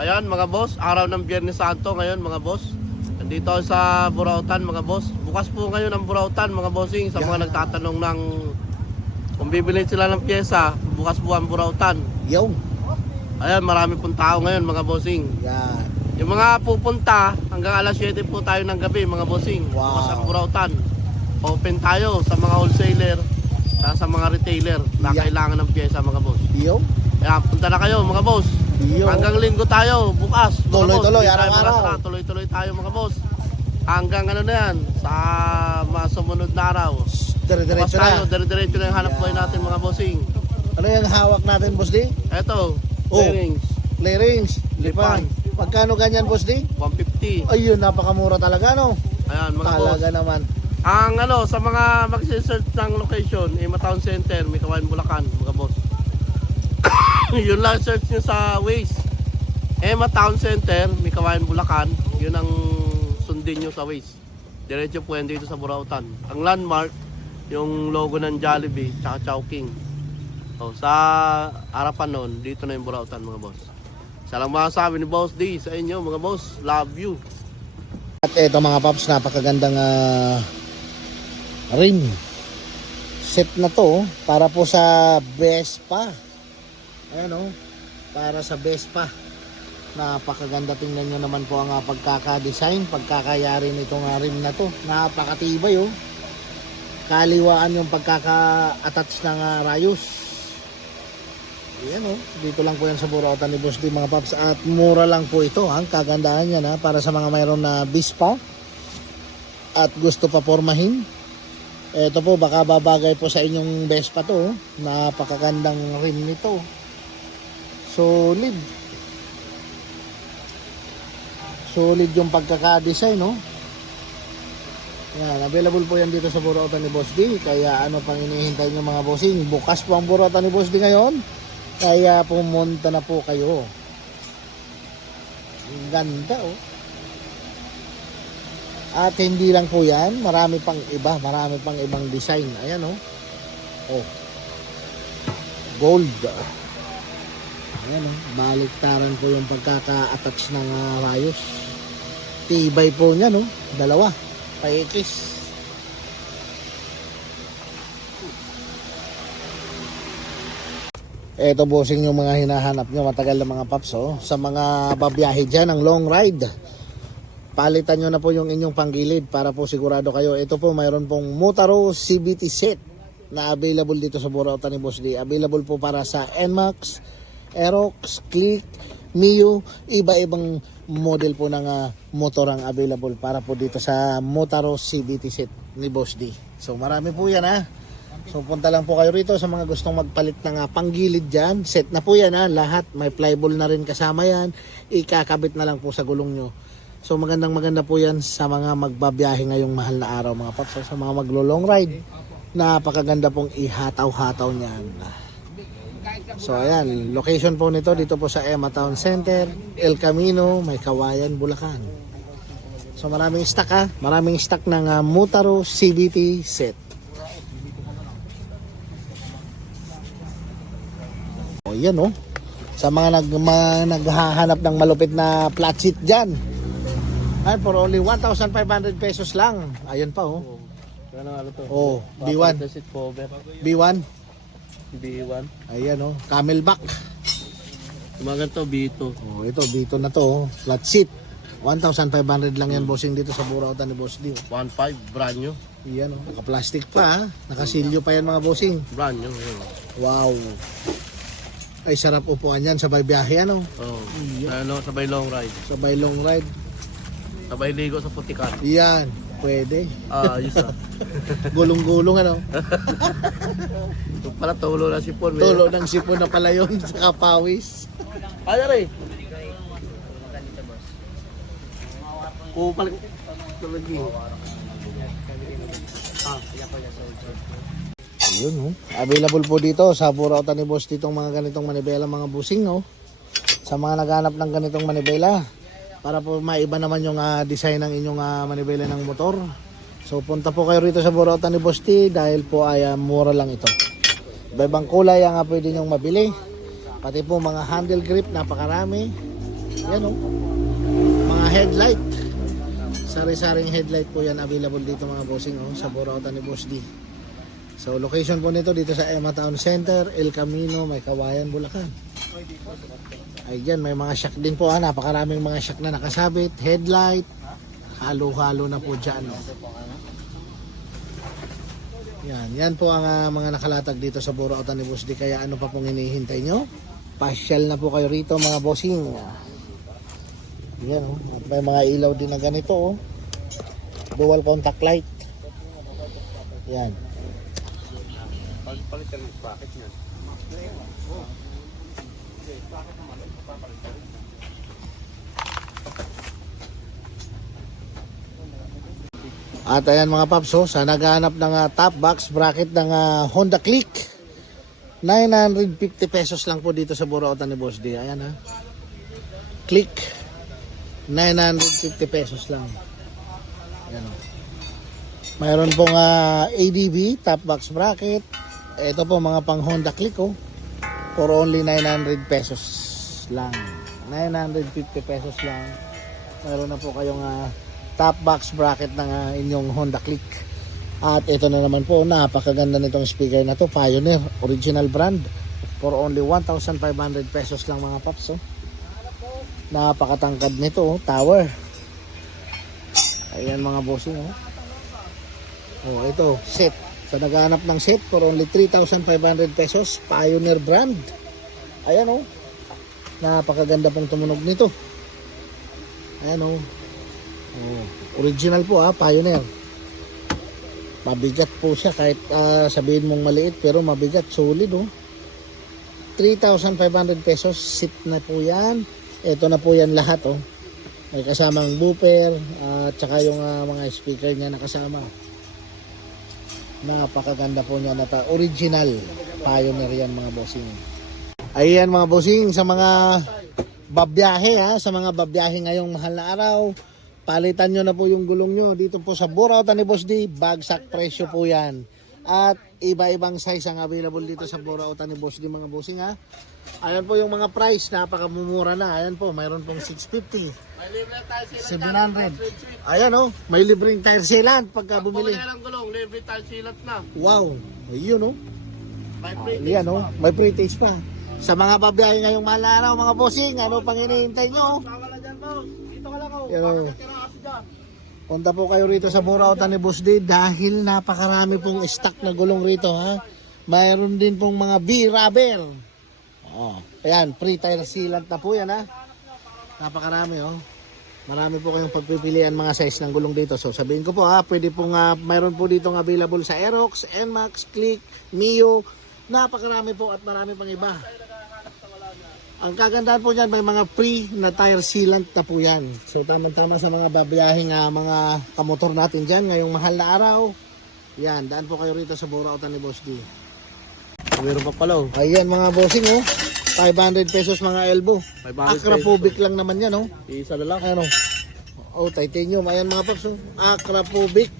Ayan mga boss, araw ng Biyernes Santo ngayon mga boss. Nandito sa Burautan mga boss. Bukas po ngayon ang Burautan mga bossing sa mga nagtatanong ng kung bibilin sila ng pyesa, bukas po ang Burautan. Yung. Ayan, marami pong tao ngayon mga bossing. Yan. Yung mga pupunta, hanggang alas 7 po tayo ng gabi mga bossing. Wow. Bukas ang Burautan. Open tayo sa mga wholesaler, sa, sa mga retailer na Yeah. kailangan ng pyesa mga boss. Yung. Kaya punta na kayo mga boss. Yung. Hanggang linggo tayo, bukas. Tuloy-tuloy, tayo araw-araw. Tuloy-tuloy tayo mga boss. Hanggang ano na yan, sa mga sumunod na araw. Dire-diretso tayo, na. dire-diretso na yung hanap Yeah. buhay natin mga bossing. Ano yung hawak natin, Boss D? Eto, Oh. bearings, Clearings. Lipan. Magkano ganyan, Boss D? 150. Ayun, napakamura talaga, no? Ayan mga boss. Talaga naman. Ang ano, sa mga magsisearch ng location, Ima Town Center, Mikawain, Bulacan, mga boss. yun lang search nyo sa Waze. Emma Town Center, Mikawain, Bulacan, yun ang sundin nyo sa Waze. Diretso po yan dito sa Burautan. Ang landmark, yung logo ng Jollibee, tsaka Chowking. O, sa harapan nun, dito na yung Burautan mga boss. Isa lang masasabi ni Boss D sa inyo mga boss. Love you. At eto mga paps, napakagandang ah, rim. Set na to oh, para po sa Vespa. Ayan oh, para sa Vespa. Napakaganda tingnan nyo naman po ang ah, pagkaka-design, pagkakayari nitong ah, rim na to. Napakatibay oh. Kaliwaan yung pagkaka-attach ng ah, rayos. Ayan oh, dito lang po yan sa Burautan ni Boss D mga paps at mura lang po ito ang kagandahan niya na para sa mga mayroon na Vespa at gusto pa pormahin. Ito po baka babagay po sa inyong Vespa to. oh. Napakagandang rim nito. Solid. Solid yung pagkaka-design no. Yan, available po yan dito sa Burautan ni Boss D. Kaya ano pang inihintay nyo mga bossing? Bukas po ang Burautan ni Boss D ngayon. Kaya pumunta na po kayo. Ang ganda oh. At hindi lang po yan, marami pang iba, marami pang ibang design. Ayan oh. Oh. Gold. Ayan oh, baliktaran po yung pagkaka-attach ng ah, rayos. Tibay po niya no, dalawa. Paikis. Ito bossing yung mga hinahanap nyo matagal na mga paps oh. Sa mga babiyahe dyan ng long ride Palitan nyo na po yung inyong panggilid Para po sigurado kayo Ito po mayroon pong Motaro CBT set Na available dito sa Burautan ni Boss D Available po para sa NMAX Aerox, Click, Mio Iba-ibang model po ng ah, motor ang available Para po dito sa Motaro CBT set ni Boss D So marami po yan ha So punta lang po kayo rito sa mga gustong magpalit ng ah, panggilid dyan. Set na po yan ha, lahat. May flyball na rin kasama yan. Ikakabit na lang po sa gulong nyo. So magandang maganda po yan sa mga magbabiyahe ngayong mahal na araw mga paps. So, sa mga maglo-long ride, napakaganda pong ihataw-hataw niyan. So ayan, location po nito dito po sa Emma Town Center, El Camino, may Kawayan, Bulacan. So maraming stock ha, maraming stock ng ah, Mutaro CBT set. O yan oh. Sa mga nag mga naghahanap ng malupit na flat seat diyan. Ay for only 1,500 pesos lang. Ayun pa oh. Ano ano to? Oh, B1. Papalit na seat cover. B1. B1. Ayan oh, camelback. Yung mga ganito, B2. Oh, ito dito na to, oh. flat seat. 1,500 lang yan bossing dito sa Burautan ni Boss D. 1.5, brand new. Iyan oh, naka-plastic pa ha. Nakasilyo pa yan mga bossing. Brand new. Yun. Wow. Ay sarap upuan yan sabay biyahe ano. Oh. Ano, sabay long ride. Sabay long ride. Sabay ligo sa putikan. Yan, pwede. Ah, ayos ah. Gulong-gulong ano. Ito pala tulo na si Paul. Tulo ng sipon na pala yun sa kapawis. Ay, aray. Oo, pala. Talagi. Ah, Ayun oh. Available po dito sa Burautan ni Boss ditong mga ganitong manibela mga busing no. Sa mga naghanap ng ganitong manibela para po maiba naman yung ah, design ng inyong ah, manibela ng motor. So punta po kayo rito sa Burautan ni Boss T dahil po ay ah, mura lang ito. Iba-ibang kulay ang ah, pwede nyong mabili. Pati po mga handle grip napakarami. Yan o. Mga headlight. Sari-saring headlight po yan available dito mga bossing oh, sa Borauta ni Boss D. So location po nito dito sa Emma Town Center, El Camino, may Kawayan, Bulacan. Ay dyan, may mga shack din po. Ah, napakaraming mga shack na nakasabit, headlight, halo-halo na po dyan. Oh. Yan, yan po ang ah, mga nakalatag dito sa Borauta ni Boss D. Kaya ano pa pong hinihintay nyo? Pasyal na po kayo rito mga bossing. Yan oh. At may mga ilaw din na ganito oh. Dual contact light. Yan. Pagpalitan ng bracket niyan. At ayan mga paps, oh, sa naghahanap ng ah, top box bracket ng ah, Honda Click. 950 pesos lang po dito sa Burautan ni Boss D. Ayan ha. Click. 950 pesos lang. Ayan oh. Mayroon pong ah, ADB top box bracket. Ito po mga pang Honda Click oh. For only 900 pesos lang. 950 pesos lang. Mayroon na po kayong ah, top box bracket ng ah, inyong Honda Click. At ito na naman po, napakaganda nitong speaker na to, Pioneer, original brand. For only 1,500 pesos lang mga paps. Oh. Napakatangkad nito, oh, tower. Ayan mga bossing. Oh. oh, ito, set. Sa naghahanap ng set for only 3,500 pesos, Pioneer brand. Ayan oh. Napakaganda pong tumunog nito. Ayan oh. Oh, original po ah, Pioneer. Mabigat po siya kahit ah, sabihin mong maliit pero mabigat, solid oh. 3,500 pesos, sit na po yan. Ito na po yan lahat oh. May kasamang booper at saka yung ah, mga speaker niya nakasama. Napakaganda po niya na ta- original Pioneer yan mga bossing. Ayan mga bossing sa mga babiyahe ha, sa mga babiyahe ngayong mahal na araw. Palitan nyo na po yung gulong nyo dito po sa Burautan ni Boss D. Bagsak presyo po yan. At iba-ibang size ang available dito sa Burautan ni Boss D mga bossing ha. Ayan po yung mga price, napakamumura na. Ayan po, mayroon pong 650, May libre tayo sila. 700. Ayan oh, may libreng tire sealant pagka bumili. Ng gulong, libre tayo silat na. Wow, ayun oh. May free Ayan oh, may pre-taste pa. Sa mga babiyahe ngayong mahal na araw mga bossing, ano pang hinihintay nyo? Sama na dyan, boss. Dito ka lang, oh. Yan, Punta po kayo rito sa Burautan ni Boss D dahil napakarami pong stock na gulong rito ha. Mayroon din pong mga B-rubber. Oh, ayan, free tire sealant na po yan ha. Napakarami oh. Marami po kayong pagpipilian mga size ng gulong dito. So sabihin ko po ha, pwede pong ah, mayroon po dito available sa Aerox, NMAX, Click, Mio. Napakarami po at marami pang iba. Ang kagandahan po niyan, may mga free na tire sealant na po yan. So tama-tama sa mga babiyahing ah, mga kamotor natin dyan ngayong mahal na araw. Yan, daan po kayo rito sa Borautan ni Boss D. Meron pa pala, oh. Ayan mga bossing oh. 500 pesos mga elbow. 500 Acrapovic lang naman yan oh. Isa na lang. Ayan oh. Oh, titanium. Ayan mga paps oh. Acrapovic.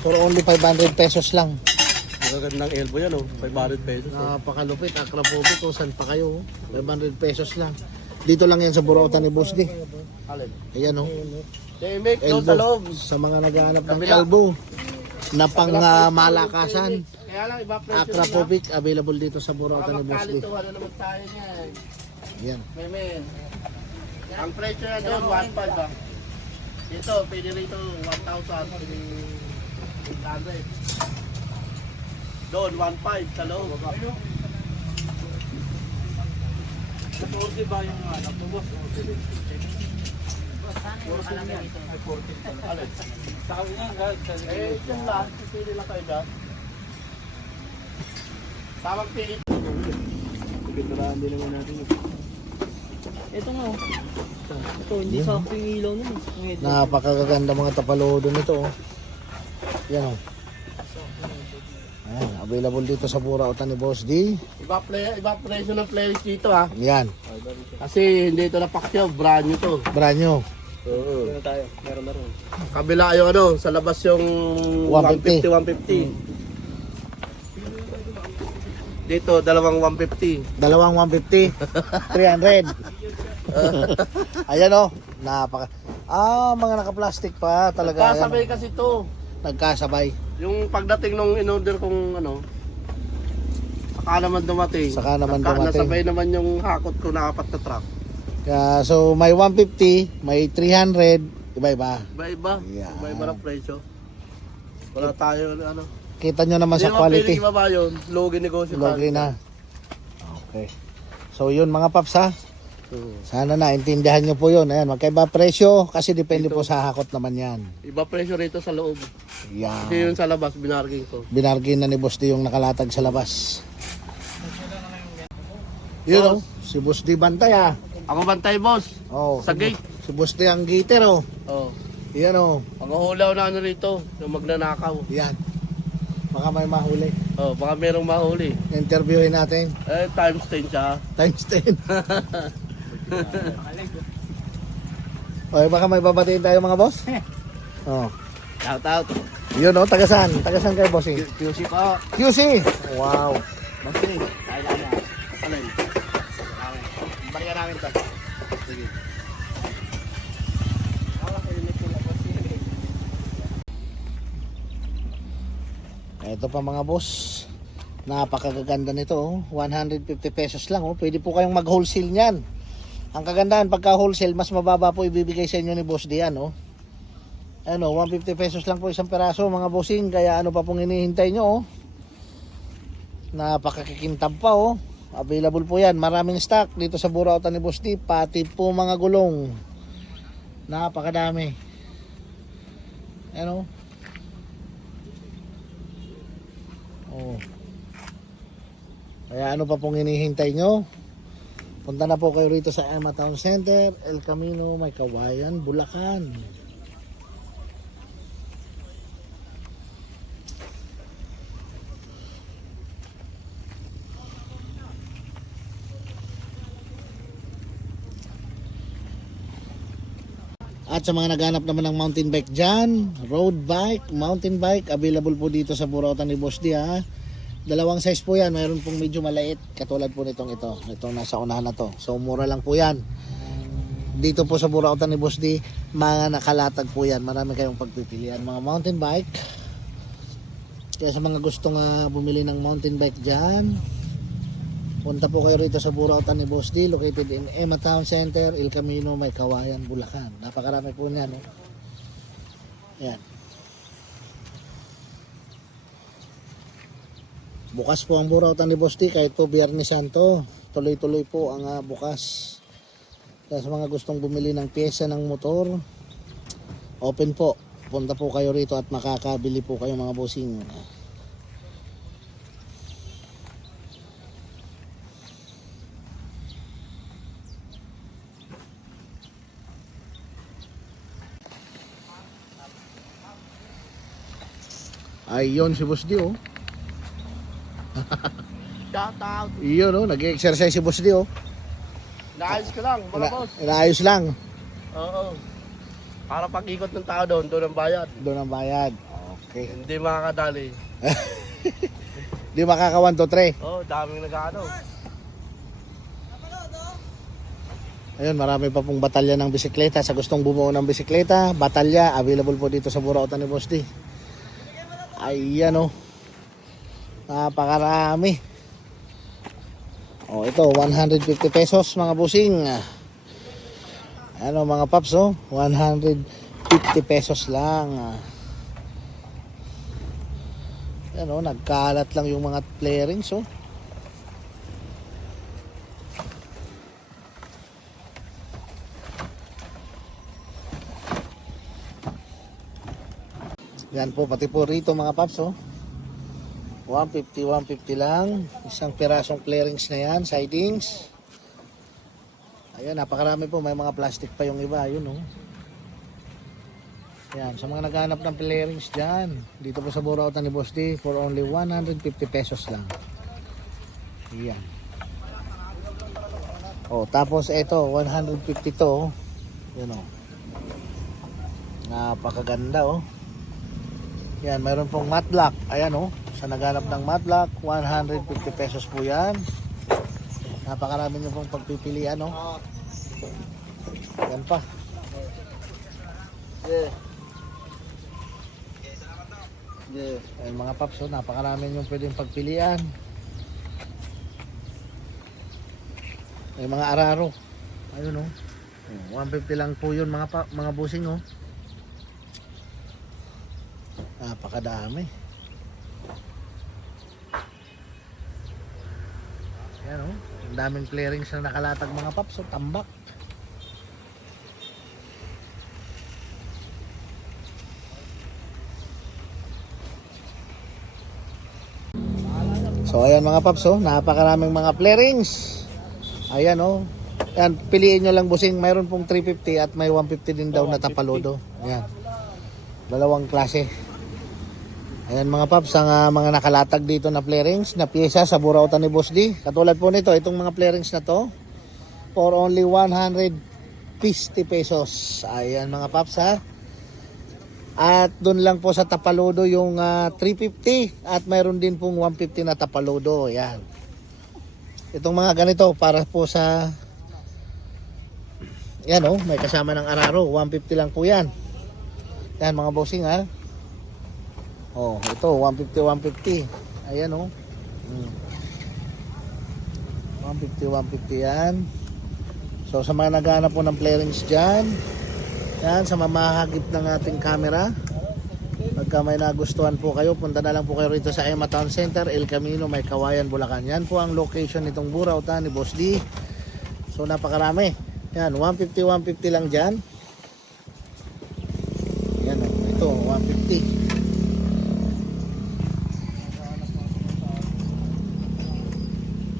For only 500 pesos lang. Magagandang elbow yan, oh. 500 pesos. oh. Napakalupit. Acrapovic oh. Saan pa kayo oh. 500 pesos lang. Dito lang yan sa Borautan ni Boss D. Alin? Ayan oh. Jamie, doon sa loob. elbow sa mga naghahanap ng Kabila. elbow na pang ah, malakasan Kaya lang, iba presyo Acrapovic available dito sa Burautan ni Boss D Magkalito, ano naman tayo niyan. yan May men. Ang presyo yan doon, 1.5 ba? Dito, pwede rito 1,000. Pwede 800. Doon, 1.5 sa loob. Sa ba yung ano? Bubos, Alin? Eh, yung lahat, pili lang kayo dyan. Tamang pili. Pagkatarahan din naman natin. Ito nga. oh. Ito, hindi sakto yung ilaw nun. eh. Napakaganda mga tapalodo nito oh. yan oh Ayan, available dito sa Burautan ni Boss D Iba, play, iba presyo ng playlist dito ha. yan Kasi hindi ito napakyaw, brand new to. brand new Oo. Meron tayo. Meron rin. Kabila yung ano, sa labas yung 150. 150, 150. Dito, dalawang 150. dalawang 150 300 Ayan oh, napaka... Ah, mga naka-plastic pa talaga. Kasabay kasi to. Nagkasabay. Yung pagdating nung in-order kong ano, saka naman dumating. Saka naman Nagka- dumating. Nasabay naman yung hakot ko na apat na truck. Kaya, so, may 150, may 300, iba-iba. Iba-iba. Iba-iba ng presyo. Wala tayo ano. Kita nyo naman Hindi sa naman quality. piling ibaba yun. Logi negosyo. Login na. Okay. So, yun mga paps ha. Sana naintindihan nyo po yun. Ayan, magkaiba presyo kasi depende po sa hakot naman yan. Iba presyo rito sa loob. Yan. Kasi yun sa labas, binarging ko. Binargin na ni Boss D yung nakalatag sa labas. Yun oh, si Boss D bantay ah. Ako bantay, boss. Oh, Sa si gate. Si Boss D ang gater oh. Oh. Yan oh. Ang hulaw na ano rito, yung magnanakaw. Yan. Baka may mahuli. Oh, baka merong mahuli. Interviewin natin. Eh, times 10 siya. Times 10. Okay, baka may babatiin tayo mga boss? Oh. Shout out. Yun oh, tagasan. Tagasan kayo bossing. QC ko. QC. Wow. Bossing. Tayo lang yan. Alay. Balikan namin to. Sige. Ito pa mga boss. Napakaganda nito. oh. 150 pesos lang. Oh. Pwede po kayong mag-wholesale niyan. Ang kagandahan pagka wholesale, mas mababa po ibibigay sa inyo ni Boss Dian. Oh. Ano, 150 pesos lang po isang peraso mga bossing. Kaya ano pa pong hinihintay nyo. Oh. Napakakikintab pa. Oh. Available po yan. Maraming stock dito sa Burautan ni Boss D. Pati po mga gulong. Napakadami. Ano? Oh. Kaya ano pa pong hinihintay nyo? Punta na po kayo rito sa Emma Town Center, El Camino, May Kawayan, Bulacan. At sa mga naghanap naman ng mountain bike dyan, road bike, mountain bike, available po dito sa Burautan ni Boss D ha. Dalawang size po yan, mayroon pong medyo maliit, katulad po nitong ito, itong nasa unahan na to. So mura lang po yan. Dito po sa Burautan ni Boss D, mga nakalatag po yan, marami kayong pagpipilian. Mga mountain bike, kaya sa mga gustong uh, bumili ng mountain bike dyan, Punta po kayo rito sa Burautan ni Boss D, located in Emma Town Center, El Camino, May Kawayan, Bulacan. Napakarami po niyan. No? Yan. Bukas po ang Burautan ni Boss D, kahit po Biyernes Santo. Tuloy-tuloy po ang ah, bukas. Kaya sa mga gustong bumili ng pyesa ng motor, open po. Punta po kayo rito at makakabili po kayo mga bossing. Ayun si Boss D oh. Shout out. Iyon oh, nag-exercise si Boss D oh. Naayos ko lang, mga boss. inaayos lang. Oo. Para pag-ikot ng tao doon, doon ang bayad. Doon ang bayad. Okay. Hindi makakadali. Di makaka 1 to 3. Oh, daming nag-ano. Ayun, marami pa pong batalya ng bisikleta. Sa gustong bumuo ng bisikleta, batalya, available po dito sa Burautan ni Boss D. Ayan oh. Napakarami. Oh, ito, 150 pesos mga busing. Ano mga paps oh, 150 pesos lang. Ayan oh, nagkalat lang yung mga playerings oh. Yan po, pati po rito mga paps, oh. 150, 150 lang. Isang pirasong clearings na yan, sidings. Ayan, napakarami po. May mga plastic pa yung iba, yun, oh. Yan, sa mga naghanap ng clearings dyan, dito po sa Burautan ni Boss D, for only 150 pesos lang. Yan. Oh, tapos ito, 150 to, oh. Yan, oh. Napakaganda, oh. Yan, mayroon pong matte black. Ayan oh, sa naghanap ng matte black, 150 pesos po yan. Napakarami nyo pong pagpipilian oh. Yan pa. Yeah. Yeah. Ayun mga paps, oh, napakarami yung pwedeng pagpilian. May mga araro. Ayun. Oh, 150 lang po yun mga pa, mga busing oh. Napakadami. Yan oh. Ang daming clearings na nakalatag mga paps, oh, tambak. So ayan mga paps oh, napakaraming mga flarings. Ayan oh. Ayan, piliin nyo lang busing, mayroon pong 350 at may 150 din daw na tapalodo. Ayan. Dalawang klase. Ayan mga paps, ang ah, mga nakalatag dito na flarings na pyesa sa burautan ni Boss D. Katulad po nito, itong mga flarings na to for only 150 pesos. Ayan mga paps ha. At doon lang po sa Tapalodo yung ah, 350 at mayroon din pong 150 na Tapalodo. Yan. Itong mga ganito para po sa Yan oh, may kasama ng araro. 150 lang po yan. Yan mga bossing ha. Oh, ito 150 150. Ayan oh. Hmm. 150 150 yan. So sa mga naghahanap po ng flarings dyan, yan, sa mamahagip ng ating camera. Pagka may nagustuhan po kayo, punta na lang po kayo rito sa Emma Town Center, El Camino, may Kawayan, Bulacan. Yan po ang location nitong Burauta ni Boss D. So napakarami. Yan, 150-150 lang dyan.